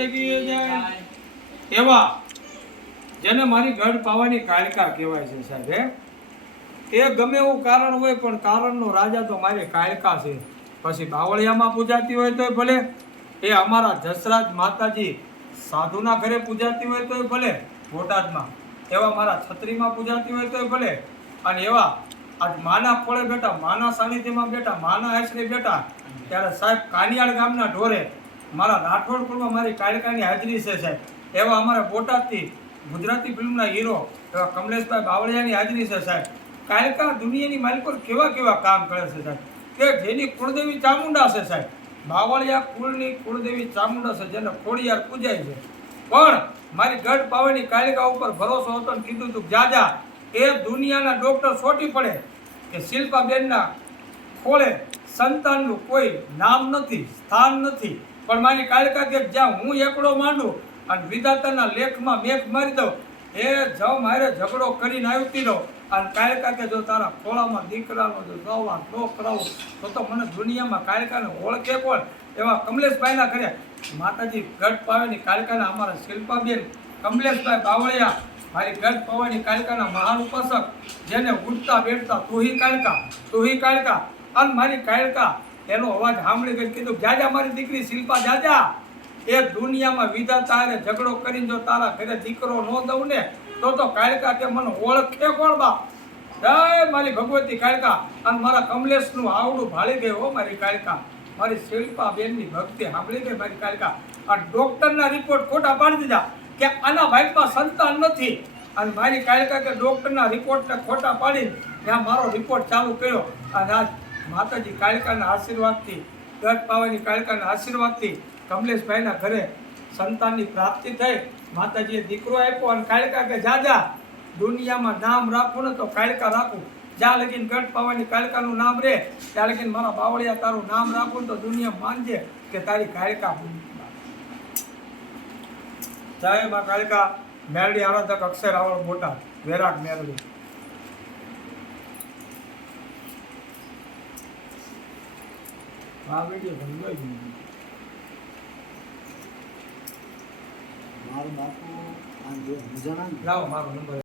જગ્યાએ જાય એવા જેને મારી ગઢ પાવાની કાલિકા કહેવાય છે સાહેબ એ ગમે એવું કારણ હોય પણ કારણનો રાજા તો મારી કાલિકા છે. પછી બાવળિયામાં પૂજાતી હોય તોય ભલે, એ અમારા જસરાજ માતાજી સાધુના ઘરે પૂજાતી હોય તોય ભલે, બોટાદમાં એવા મારા છત્રીમાં પૂજાતી હોય તોય ભલે, અને એવા આજ માના ખોળે બેઠા, માના સાનિધ્યમાં બેઠા, માના આશરે બેઠા ત્યારે સાહેબ કાનિયાળ ગામના ઢોરે મારા રાઠોડ કુળમાં મારી કાલિકાની હાજરી છે સાહેબ. એવા અમારા બોટાદથી ગુજરાતી ફિલ્મના હીરો એવા કમલેશભાઈ બાવળિયાની હાજરી છે સાહેબ. કાલિકા દુનિયાની માલિકો કેવા કેવા કામ કરે છે સાહેબ, કે જેની કુળદેવી ચામુંડા છે સાહેબ. બાવળિયા કુળની કુળદેવી ચામુંડા છે, જેને ખોડિયાર પૂજાય છે. પણ મારી ગઢ પાવાની કાલિકા ઉપર ભરોસો હતો ને કીધું તું જાજા એ દુનિયાના ડોક્ટર છોટી પડે કે શિલ્પાબેનના ખોળે સંતાનનું કોઈ નામ નથી, સ્થાન નથી, પણ મારી કાલિકા કે જ્યાં હું એકડો માંડું અને વિધાતાના લેખમાં મેઘ મારી દઉં, એ જ મારે ઝઘડો કરીને આવતી રહો. અને કાલિકા કે જો તારા ખોળામાં દીકરાનો જો સવાલ ન કરાવું તો મને દુનિયામાં કાલિકાને ઓળખે કોણ? એવા કમલેશભાઈના ઘરે માતાજી ગઢ પાવાની કાલિકાના અમારા શિલ્પાબેન કમલેશભાઈ બાવળિયા મારી ગઢ પાવાની કાલિકાના મહાન ઉપાસક, જેને ઉઠતા બેઠતા તુહી કાલિકા, તુહી કાલિકા. અને મારી કાલિકા એનો અવાજ સાંભળી ગઈ, કીધું જાજા મારી દીકરી શિલ્પા જાજા, એ દુનિયામાં વિધાતા ઝઘડો કરીને જો તારા ઘરે દીકરો ન દઉં ને તો કાલિકા કે મને ઓળખે કોણ બાપ? જય મારી ભગવતી કાલિકા. અને મારા કમલેશનું આવડું ભાળી ગયું હો મારી કાલિકા. મારી શિલ્પાબેનની ભક્તિ સાંભળી ગઈ મારી કાલિકા. આ ડોક્ટરના રિપોર્ટ ખોટા પાડી દીધા કે આના ભાઈમાં સંતાન નથી, અને મારી કાલિકા કે ડોક્ટરના રિપોર્ટને ખોટા પાડીને ત્યાં મારો રિપોર્ટ ચાલુ કર્યો. અને આજ માતાજી કાલિકાના આશીર્વાદથી, ગઢ પાવાની કાલિકાના આશીર્વાદથી કમલેશભાઈના ઘરે સંતાનની પ્રાપ્તિ થઈ. માતાજીએ દીકરો આપ્યો અને કાલિકા કે જાજા દુનિયામાં નામ રાખવું ને તો કાલિકા રાખવું. જ્યાં લગીને ગઢ પાવાની કાલિકાનું નામ રહે ત્યાં લગીને મારા બાવળિયા તારું નામ રાખવું તો દુનિયા માનજે કે તારી કાલિકા. જય માં કાલિકા. મેરડી આરાધક અક્ષર રાવળ બોટાદ, વેરાગ મેરડી. આ વિડીયો ભંગોઈ મારો બાપુ આ જો જણાવ લાવો મારો નંબર.